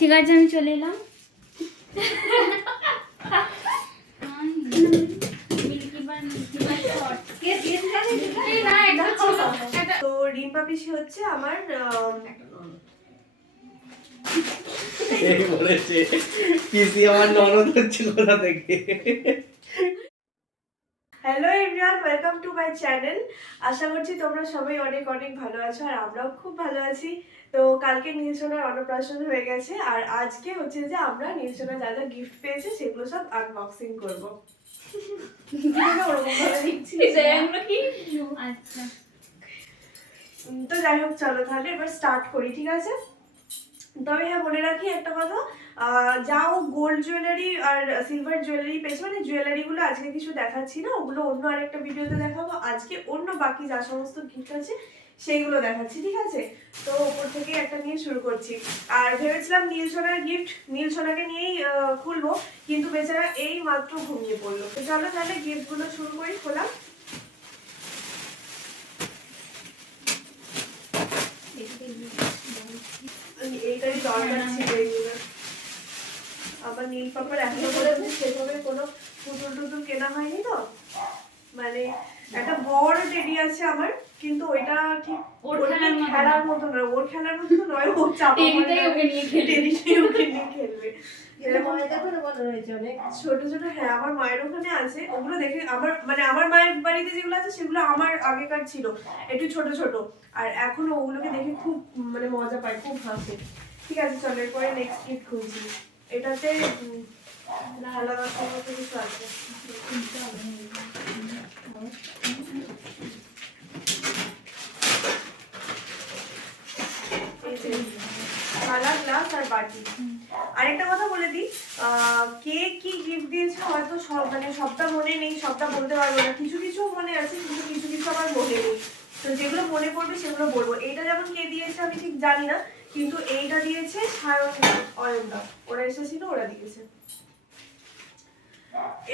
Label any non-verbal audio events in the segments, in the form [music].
ঠিক আছে আমি চলে এলাম। না তো রিম্পা পিসি হচ্ছে আমার বলেছে পিসি আমার ননদ হচ্ছে কোথা থেকে hello everyone welcome to my channel আশা করছি তোমরা সবাই অনেক অনেক ভালো আছো আর আমরাও খুব ভালো আছি। তো কালকে নীলসোনার অন্নপ্রাশন হয়ে গেছে আর আজকে হচ্ছে যে আমরা নীলসোনা যা যা গিফট পেয়েছে সেগুলো সব আনবক্সিং করব। [laughs] তো যাই হোক চলো তাহলে এবার স্টার্ট করি ঠিক আছে? তবে হ্যাঁ বলে রাখি একটা কথা যাও গোল্ড জুয়েলারি আর সিলভার জুয়েলারি পেয়েছে মানে জুয়েলারিগুলো আজকে কিছু দেখাচ্ছি না, ওগুলো অন্য আরেকটা ভিডিওতে দেখাবো, আজকে অন্য বাকি যা সমস্ত গিফট আছে, সেইগুলো দেখাচ্ছি, ঠিক আছে? তো ওপর থেকে একটা নিয়ে শুরু করছি। আর ভেবেছিলাম নীল সোনার গিফট নীল সোনাকে নিয়েই খুলবো, কিন্তু বেচারা এই মাত্র ঘুমিয়ে পড়ল। তো চলো তাহলে গিফটগুলো শুরু করি, খোলা। এইটাই দরকার ছিল এইগুলো। আবার নীল পাপড় এখনও করে সেভাবে কোনো পুতুল টুতুল কেনা হয়নি তো? মানে একটা বড় টেডি আছে আমার কিন্তু ওইটা ঠিক ওর খেলার মতো ওর খেলার মতো নয় ও চাপা টেডিটাই ওকে নিয়ে খেলবে। ওকে নিয়ে খেলবে। ছোট ছোট হ্যাঁ আমার মায়ের ওখানে আছে। ওগুলো দেখে আমার মানে আমার মায়ের বাড়িতে যেগুলো আছে সেগুলো আমার আগেকার ছিল। একটু ছোট ছোট। আর এখনও ওগুলোকে দেখে খুব মানে মজা পাই খুব হাসে। ঠিক আছে চলো এরপরে নেক্সট গিফট খুলছি। এটাতে উম, আলাদা সমস্ত কিছু আছে এই যে, থালা গ্লাস আর বাটি আরেকটা কথা বলে দিই কে কি গিফট দিয়েছে হয়তো সব মানে সবটা মনে নেই, সবটা বলতে পারব না। কিছু কিছু মনে আছে, কিন্তু কিছু কিছু আমার মনে নেই। তো যেগুলো মনে পড়বে সেগুলো বলব। এইটা যেমন কে দিয়েছে আমি ঠিক জানি না, কিন্তু এইটা দিয়েছে সায়ন ওরা এসেছিল, ওরা দিয়েছে।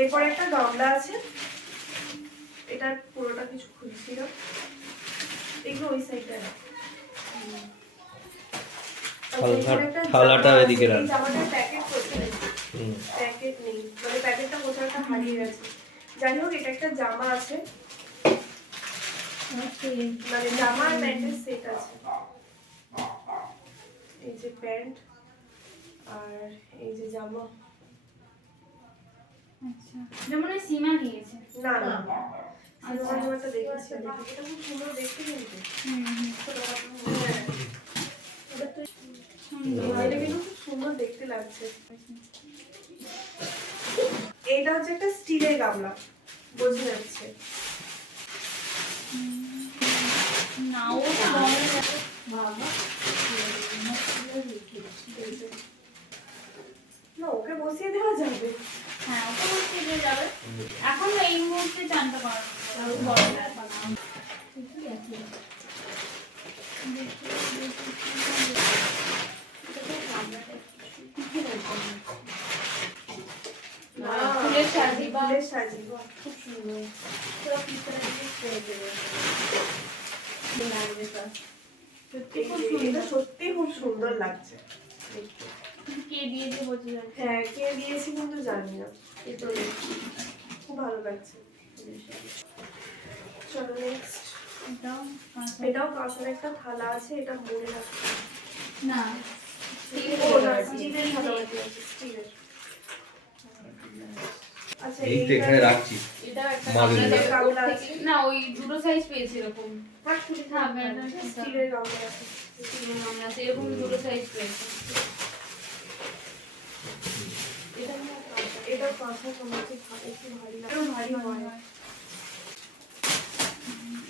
এরপর একটা গামলা আছে। এটা পুরোটা কিছু খুলছি না এগুলো ওই সাইডে না থালাটা এদিকে রাখ। প্যাকেট নেই মানে প্যাকেটটা কোথাও হারিয়ে গেছে যাই হোক এটা একটা জামা আছে। মানে জামা আর প্যান্টের সেট আছে। এই যে প্যান্ট আর এই যে জামা। আচ্ছা। যেমন ওই সীমা দিয়েছে। না না। সিনেমা জামাটা দেখেছি এটা খুব সুন্দর দেখতে কিন্তু। এটা সুন্দর দেখতে লাগছে এইটা হচ্ছে একটা স্টিলের গামলা বোঝা যাচ্ছে। না ওকে বসিয়ে দেওয়া যাবে। হ্যাঁ ওটা বলতে দিয়ে যাবে। এখন এই মুহূর্তে জানতে পারব আর বড় ব্যাপার না না, ফুলের সাজি বা- ফুলের সাজি বাহ, খুব সুন্দর সত্যি এই খুব যে, এটা সুন্দর সত্যি খুব সুন্দর লাগছে। কে দিয়েছে বোঝা যাচ্ছে হ্যাঁ কে দিয়েছি কিন্তু জানি না। কিন্তু খুব ভালো লাগছে। চলো নেক্সট এটাও কাঁচা। কাঁচের একটা থালা আছে এটা মনে রাখতে না স্টিলের থালা আছে। স্টিলের। এই তো এখানে রাখছি। না ওই দুটো সাইজ পেয়েছি এরকম। এরকম দুটো সাইজ পেয়েছি। এটা একটু ভারী ভারী হয়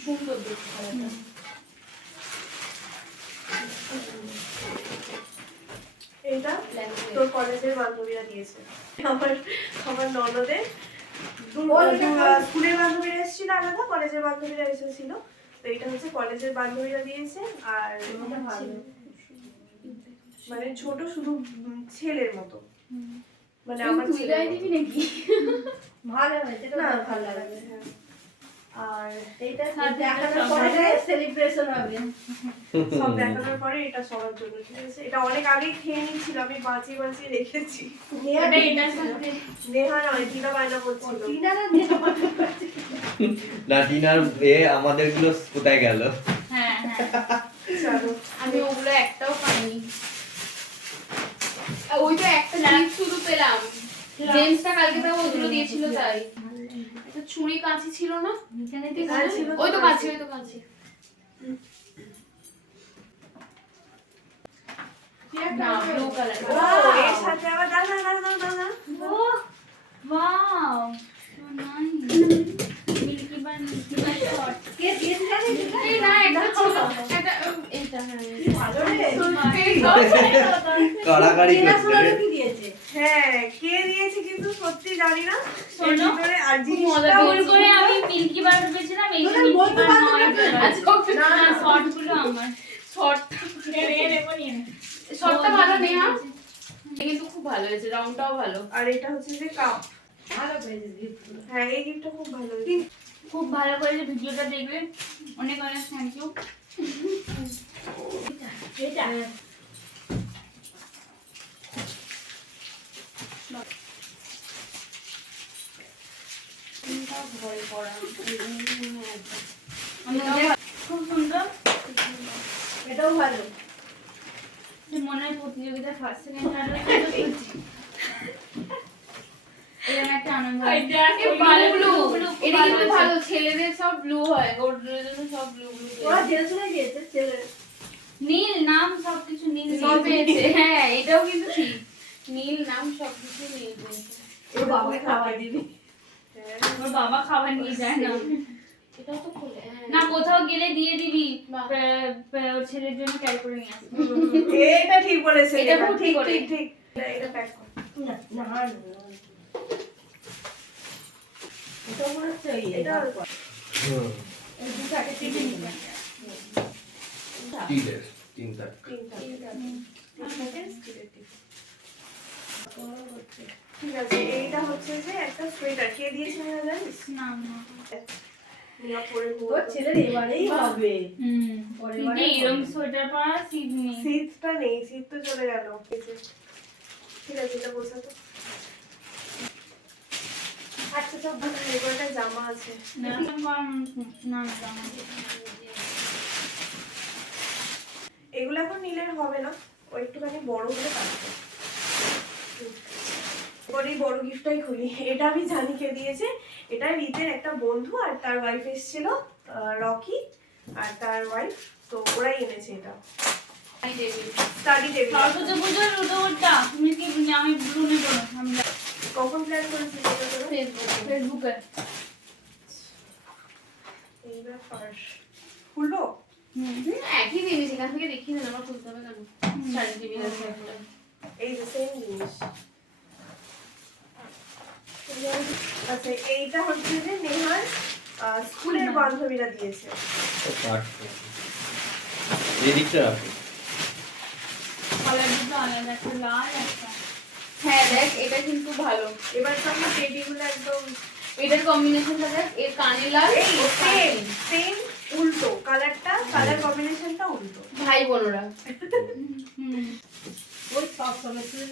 সুন্দর দেখতে। এইটা তোর কলেজের বান্ধবীরা দিয়েছে। আমার আমার ননদের স্কুলের বান্ধবীরা এসেছিল আলাদা কলেজের বান্ধবীরা এসেছিল। তো এটা হচ্ছে কলেজের বান্ধবীরা দিয়েছে আর মানে ছোট শুধু ছেলের মতো। মানে আমার। দিবি নাকি? ভালো হয়েছে না ভালো লাগবে। হ্যাঁ। আর এইটা দেখানোর পরে সেলিব্রেশন হবে। সব [laughs] দেখানোর পরে এটা সবার জন্য ঠিক আছে এটা অনেক আগে খেয়ে নিচ্ছিল আমি বাঁচিয়ে বাঁচিয়ে রেখেছি। নেহা এটা এটার সাথে। নেহা নয় টিনা বায়না করছিল। টিনারা নেহা [laughs] না টিনার এ আমাদেরগুলো কোথায় গেল? হ্যাঁ হ্যাঁ। চলো। আমি ওগুলো একটাও পাইনি। আর ওই তো একটা জিনিস শুধু পেলাম। জেমসটা কালকে তাও ওগুলো দিয়েছিল তাই। ছুরি কাঁচি ছিল না? ওই তো কাঁচি। ওই তো কাঁচি। না ব্লু কালার ও এর সাথে আবার দাদা দাদা দাদা Oh, wow. So nice. Milky bar, Milky bar short. কে দিয়েছে জানিস এই না একটা ছিল একটা উম, এইটা হ্যাঁ ভালো রে কাড়াকাড়ি টিনা করছে সোনালি কি দিয়েছে হ্যাঁ কে দিয়েছে কিন্তু সত্যি জানি না এর শোনো, ভিতরে আর খুব জিনিসটা মজা ভুল হচ্ছে- করে আমি মিল্কি বার ভেবেছিলাম এই তোরা মিল্কি বলতে বার পারছ নয় না। আচ্ছা ওকে না শর্টগুলো আমার শর্ট শর্টটা ভালো নেহা? কিন্তু খুব ভালো হয়েছে রংটাও ভালো। আর এটা হচ্ছে যে কাপ ভালো গিফটগুলো হ্যাঁ এই গিফটটা খুব ভালো হয়েছে। খুব ভালো করে যে ভিডিওটা দেখবে অনেক অনেক থ্যাংক ইউ এটা। খুব সুন্দর। এটাও ভালো। যে মনে হয় প্রতিযোগিতা ফার্স্ট সেকেন্ড থার্ড এরকম একটা আনন্দ ব্লু এটা কিন্তু ভালো ছেলেদের সব ব্লু হয় ওদের জন্য সব ব্লু ব্লু ওরা জেনে শুনে দিয়েছে ছেলে নীল নাম সবকিছু নীল নীল পেয়েছে। হ্যাঁ এটাও কিন্তু ঠিক। নীল নাম সব কিছু নীল পেয়েছে। ওর বাবাকে খাওয়াই দিবি। ওর বাবা খাবার নিয়ে যায় না। এটাও তো কোথাও গেলে দিয়ে দিবি। ওর ছেলের জন্য ক্যারি করে নিয়ে আসবি। এটা ঠিক বলেছে এটা খুব ঠিক ঠিক ঠিক। এটা- প্যাক কর। না না। এটা মনে হচ্ছে এটা হুম। এই স্টিলের তিনটা। তিনটা। ঠিক আছে। এইটা হচ্ছে যে একটা সোয়েটার কে দিয়েছে না জানিস? না তোর ছেলের এবারেই হবে। হুম। পরের কিন্তু বারে এরকম সোয়েটার পরা শীত নেই শীতটা নেই শীত তো চলে গেল। ঠিক আছে এটা বসে তো। আচ্ছা সব এবারটা জামা আছে? না না জামা। এগুলো এখন নিলে হবে না। ও একটুখানি বড় হলে পারবে। এই বড় গিফটটাই খুলি। এটা আমি জানি কে দিয়েছে। এটা রিতের একটা বন্ধু আর তার ওয়াইফ এসেছিল রকি আর তার ওয়াইফ তো ওরাই এনেছে এটা। স্টাডি টেবিল সরস্বতী পুজোর রুটোটা তুমি কি আমি ব্লু নেব কখন প্ল্যান তোরা? ফেসবুকে ফেসবুকে এই ব্যাপার খুলবো? হুম। হুম, একই জিনিস এখান থেকে দেখিয়ে দিলাম আমার খুলতে হবে কেন? স্টাডি টেবিল আছে একটা এই যে সেম জিনিস। আচ্ছা এইটা হচ্ছে যে নেহার স্কুলের বান্ধবীরা দিয়েছে। এদিকটা রাখো। একটা হ্যাঁ দেখ এটা কিন্তু ভালো। এবার তো আমি টেডিগুলো একদম এটার কম্বিনেশনটা দেখ এর কানে লাল এই ওর কানে সেম সেম উল্টো কালারটা কালার কম্বিনেশনটা উল্টো। ভাই বোনরা। [laughs] হুম। ওই সব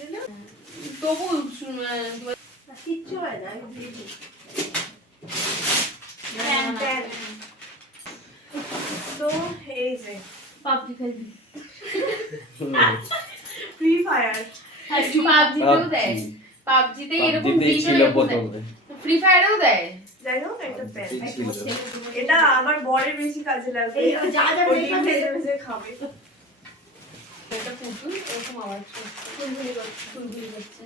দিলে। তবু হয় না আমি দিয়ে দিই। Pan pan. তো এই যে পাবজি খেলবি। ফ্রি ফায়ার হ্যাঁ পাবজিতেও দেয়। পাবজিতে এরকম ছিল প্রথমে ফ্রি ফায়ারেও দেয়। যাই হোক একটা প্যান এটা আমার বরের বেশি কাজে লাগবে। যা যা ভেজে ভেজে খাবে। এটা পুতুল এরকম আওয়াজ করছে। ফুলগুলি করছে।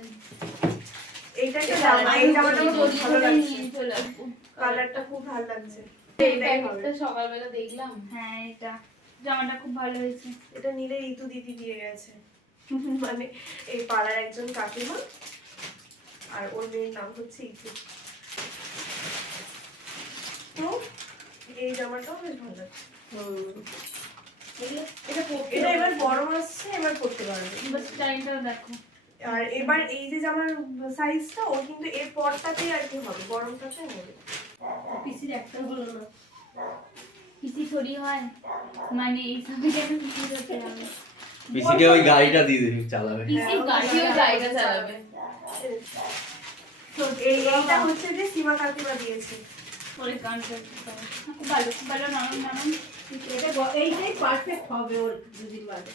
এইটা একটা জামা এই জামাটা আমার খুব ভালো লাগছে। নিয়ে চলে আসব কালারটা খুব ভালো লাগছে। এই হবে। সকালবেলা দেখলাম। হ্যাঁ এটা জামাটা খুব ভালো হয়েছে। এটা নিলে ঋতু দিদি দিয়ে গেছে। মানে এই পাড়ার একজন কাকিমা আর ওর মেয়ের নাম হচ্ছে ইতু। তো এই জামাটাও বেশ ভালো লাগছে। এটা এটা এবার গরম আসছে এবার পরতে পারবে। এবার দেখো। আর এবার এই যে জামার সাইজটা ও কিন্তু এর পরটাতেই আর কি হবে গরমটাতে হবে। পিসির একটা হলো না। পিসি থরি হয় মানে এই সবে কেন পিসি হতে হবে পিসিকে ওই গাড়িটা দিয়ে দিবি চালাবে। পিসির গাড়িও জায়গা চালাবে। এই এইটা হচ্ছে যে সীমা কাকিমা দিয়েছে। খুব ভালো খুব ভালো নরম এইটাই পারফেক্ট হবে ওর দুদিন বাদে।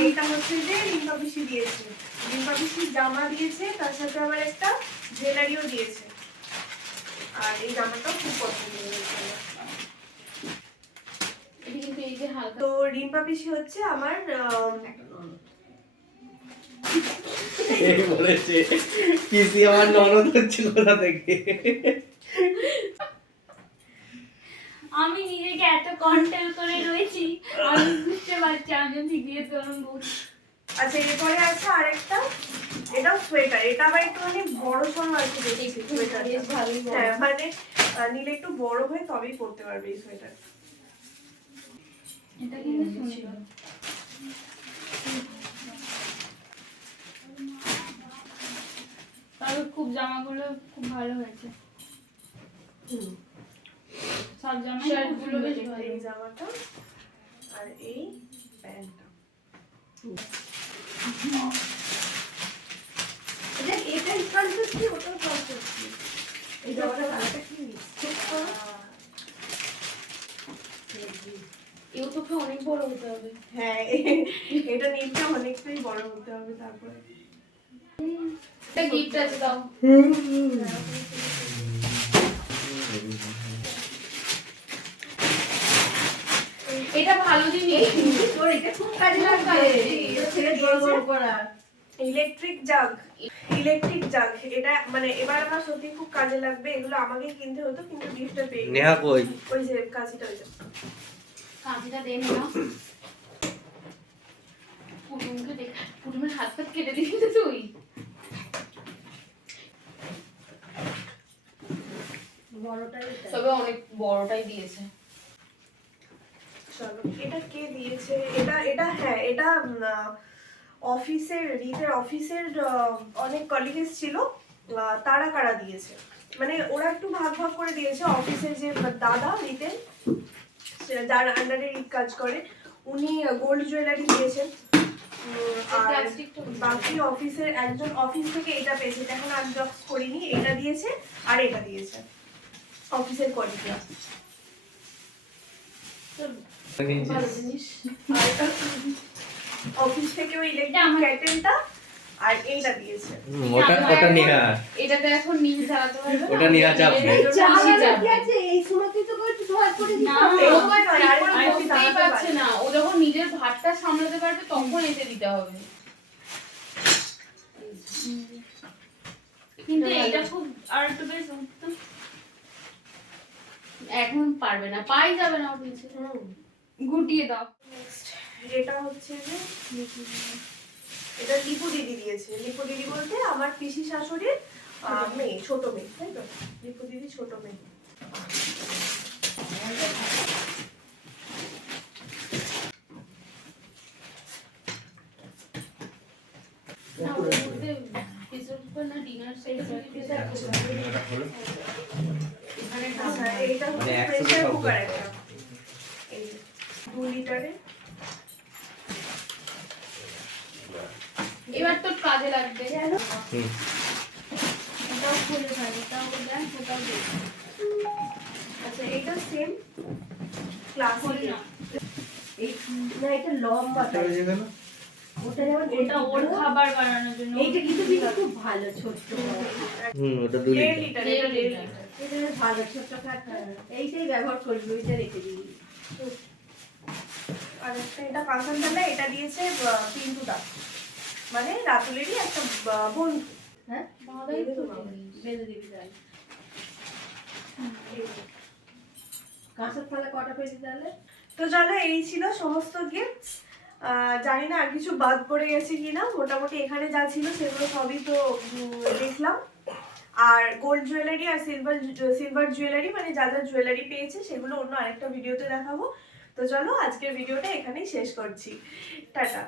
এইটা হচ্ছে যে রিম্পা পিসি দিয়েছে। রিম্পা পিসি জামা দিয়েছে তার সাথে আবার একটা জুয়েলারিও দিয়েছে। আর এই জামাটাও খুব পছন্দ হয়েছে এটা কিন্তু এই যে হালকা তো রিম্পা পিসি হচ্ছে আমার আম, এই বলেছে পিসি আমার ননদ হচ্ছে কোথা থেকে? আমি নিজেকে এত কন্ট্রোল করে রয়েছি আমি বুঝতে পারছি আমি ভিডিও তরুণ বলছি আচ্ছা এরপরে আছে আরেকটা। এটাও সোয়েটার এটা আবার একটু মানে বড় সড়ো আছে দেখেছি হ্যাঁ মানে নিলে একটু বড় হয়ে তবেই পরতে পারবে এই সোয়েটার এটা কিন্তু তবে খুব জামাগুলো খুব ভালো হয়েছে। সব জামাই Shirt গুলো বেশ ভালো। জামাটা আর এই প্যান্টটা। এটা এটাই কনসেপ্ট কি? ওটাও কনসেপ্ট কি এই জামাটা কালারটা কি? ঠিক করো এও তোকে অনেক বড় হতে হবে। হ্যাঁ এটা নিতে অনেকটাই বড় হতে হবে তারপরে। গিফট আছে দাও। এটা ভালো জিনিস। তোর এটা খুব কাজে লাগবে। ছেলে জল গরম করার। ইলেকট্রিক জাগ ইলেকট্রিক জাগ এটা মানে এবার আমার সত্যি খুব কাজে লাগবে। এগুলো আমাকে কিনতে হতো কিন্তু গিফটটা পেয়ে। নেহা কই? ওই যে কাজটা ওই যে কাঁচিটা দে না। পুটুমের হাত ফাত কেটে দিবি তো তুই। তবে অনেক বড়টাই দিয়েছে। চলো এটা কে দিয়েছে? এটা এটা হ্যাঁ এটা অফিসের রিতের অফিসের অনেক কলিগেস ছিল তারা কারা দিয়েছে? মানে ওরা একটু ভাগ ভাগ করে দিয়েছে অফিসের যে দাদা রিতেন যার আন্ডারে রিত কাজ করে উনি গোল্ড জুয়েলারি দিয়েছেন। আর বাকি অফিসের একজন অফিস থেকে এটা পেয়েছে। এটা এখন আনবক্স করিনি এটা দিয়েছে আর এটা দিয়েছে। অফিসের কোয়ালিটি অফিস থেকে ওই ইলেকট্রিক ক্যাটেলটা আর এইটা দিয়েছে। ওটা ওটা নেহা এটাতে এখন নীল চালাতে পারবে ওটা নেহা আছে? এই সময়তে তো করে ধোয়া করে দিতে না। হবে। ও আর নয়, ঠিক আর- করে আর একটু বসতেই দাঁড়াতে পারছে পারে। না ও যখন নিজের ভাতটা সামলাতে পারবে তখন এতে দিতে হবে। কিন্তু এটা খুব আর একটু বেশ উঠতো। এখন পারবে না পাই যাবে না অফিসে। গুটিয়ে দাও। নেক্সট এটা হচ্ছে যে এটা লিপু দিদি দিয়েছে। লিপু দিদি বলতে আমার পিসি শাশুড়ির আহ, মেয়ে ছোট মেয়ে তাই তো? লিপু দিদি ছোট মেয়ে না ওর মধ্যে পিসের উপর না ডিনার সেট এখানে আচ্ছা এইটা হচ্ছে মানে একসাথে প্রেসার সব কুকার দেয়। একটা এই যে, দু লিটারে এবার তোর কাজে লাগবে। হুম। এটাও খুলে ফেলে এটাও দেন ওটাও দেন আচ্ছা এটা সেম এই না এটা লম্বা তাই। ওটা ওর খাবার বানানোর জন্য। এইটা কিন্তু কিন্তু খুব ভালো ছোট্ট। হুম ওটা দু লিটার। লিটার এটা দেড় লিটার। লিটার এটা ভালো ছোট্ট খাটটা এইটাই ব্যবহার করবি ওইটা রেখে দিবি। আর একটা এটা কাঁসার ডালা এটা দিয়েছে পিন্টু দা। মানে রাতুলেরই একটা বন্ধু। হ্যাঁ? ভালোই তো বেঁধে দিবি তাই কাঁচের থালা কটা পেয়েছি তাহলে? তো চলো এই ছিল সমস্ত গিফটস জানি না আর কিছু বাদ পড়ে গেছে কিনা, মোটামুটি এখানে যা ছিল সেগুলো সবই তো দেখলাম। আর গোল্ড জুয়েলারি আর সিলভার সিলভার জুয়েলারি মানে যা যা জুয়েলারি পেয়েছে, সেগুলো অন্য আরেকটা ভিডিওতে দেখাবো। তো চলো, আজকের ভিডিওটা এখানেই শেষ করছি। টাটা।